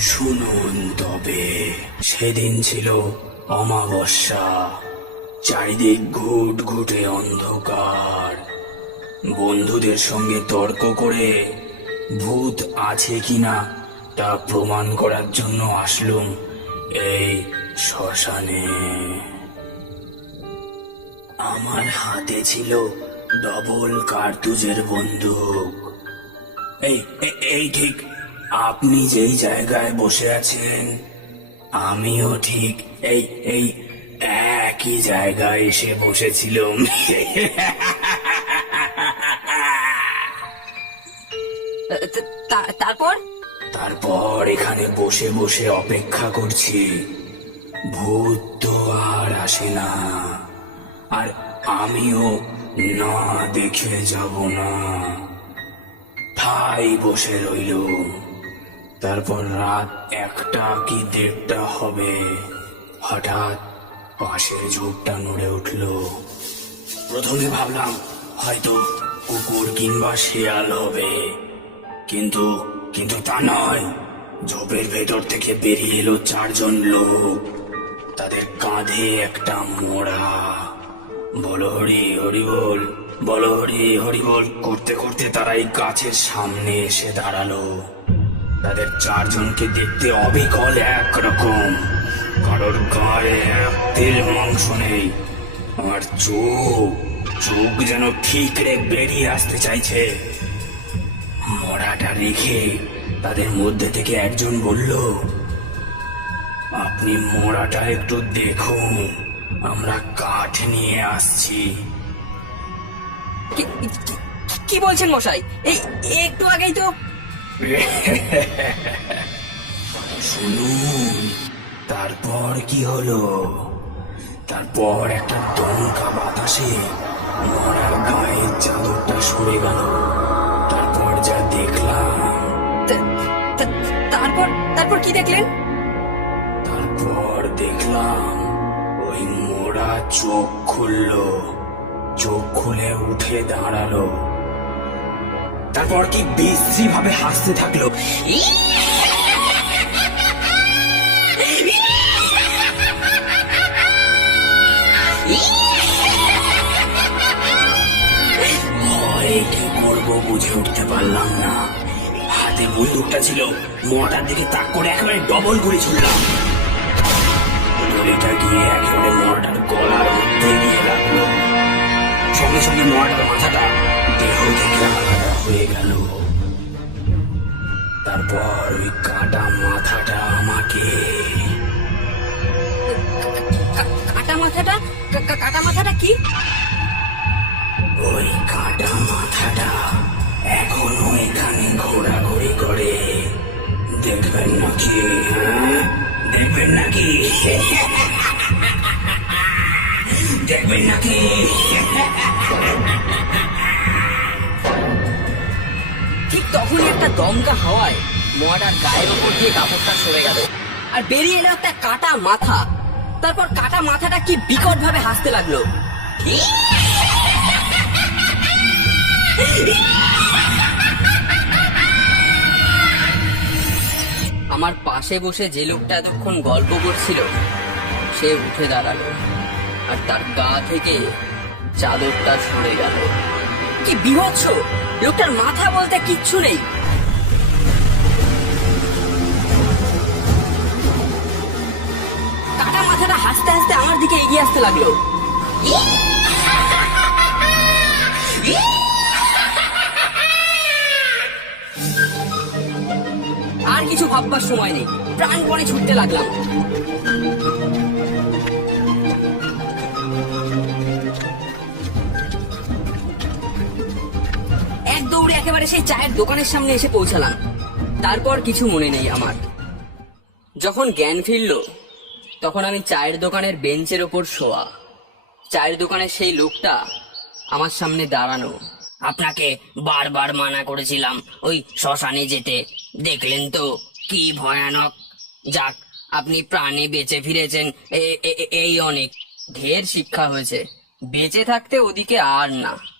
শুনুন তবে, সেদিন ছিল অমাবস্যা। চারিদিক ঘুট ঘুটে অন্ধকার। বন্ধুদের সঙ্গে তর্ক করে, ভূত আছে কিনা তা প্রমাণ করার জন্য আসলুম এই শ্মশানে। আমার হাতে ছিল ডবল কার্তুজের বন্দুক। এই এই ঠিক আপনি যেই জায়গায় বসে আছেন আমিও ঠিক এই এই একই জায়গায় এসে বসেছিলাম। তারপর? তারপর এখানে বসে বসে অপেক্ষা করছি। ভূত তো আর আসে না। আর আমিও না দেখে যাব না। ঠাই বসে রইল তারপর রাত একটা কি দেড়টা হবে? হঠাৎ পাশের ঝোপটা নড়ে উঠল। প্রথমে ভাবলাম, হয়তো কুকুর কিংবা শিয়াল হবে। কিন্তু কিন্তু তা নয়। ঝোপের ভেতর থেকে বেরিয়ে এলো চারজন লোক। তাদের কাঁধে একটা মোড়া। বলো হরি হরি বল, বলো হরি হরি বল। করতে করতে তারা এই গাছের সামনে এসে দাঁড়াল। তাদের চারজনকে দেখতে অবিকল একরকম। কারোর গায়ে এক তেল মাংস নেই। আর চোখ চোখ যেন ঠিকরে বেরিয়ে আসতে চাইছে। মরাটা রেখে তাদের মধ্যে থেকে একজন বলল, আপনি মরাটা একটু দেখুন, আমরা কাঠ নিয়ে আসছি। কি- বলছেন মশাই? এই, একটু আগেই তো শুনুন তারপর কি হলো? তারপর একটা দমকা বাতাসে মরার গায়ের চাদরটা সরে গেল। তারপর যা দেখলাম তারপর তারপর কি দেখলেন? তারপর দেখলাম ওই মোড়া চোখ খুলল চোখ খুলে উঠে দাঁড়াল। তারপর কি বিশ্রী ভাবে হাসতে থাকল? ভয়ে কি করব বুঝে উঠতে পারলাম না। হাতে বন্দুকটা ছিল মোড়াটার দিকে তাক করে একেবারে ডবল করে ছুড়লাম। গুলিটা গিয়ে একেবারে মরাটার গলার মধ্যে গিয়ে লাগল সঙ্গে সঙ্গে মরাটার মাথাটা কাটা মাথাটা কাটা মাথাটা কি? ওই কাটা মাথাটা এখনও এখানে ঘোরাঘুরি করে। দেখবেন নাকি হ্যাঁ? দেখবেন নাকি? দেখবেন নাকি? ঠিক তখনই একটা দমকা হাওয়ায় মরার গায়ের উপর দিয়ে কাপড়টা সরে গেল। আর বেরিয়ে এলো একটা কাটা মাথা। তারপর কাটা মাথাটা কি বিকট ভাবে হাসতে লাগল? আমার পাশে বসে যে লোকটা এতক্ষণ গল্প করছিল, সে উঠে দাঁড়াল আর তার গা থেকে চাদরটা সরে গেল। কি বিভৎস! লোকটার মাথা বলতে কিচ্ছু নেই। আসতে লাগল। আর কিছু ভাববার সময় নেই। প্রাণপণে ছুটতে লাগলাম। এক দৌড়ে একেবারে সেই চায়ের দোকানের সামনে এসে পৌঁছালাম। তারপর কিছু মনে নেই আমার। যখন জ্ঞান ফিরল তখন আমি চায়ের দোকানের বেঞ্চের ওপর শোয়া। চায়ের দোকানের সেই লোকটা আমার সামনে দাঁড়ানো। আপনাকে বারবার মানা করেছিলাম ওই শ্মশানে যেতে। দেখলেন তো কি ভয়ানক। যাক, আপনি প্রাণে বেঁচে ফিরেছেন এই অনেক। ঢের শিক্ষা হয়েছে। বেঁচে থাকতে ওদিকে আর না।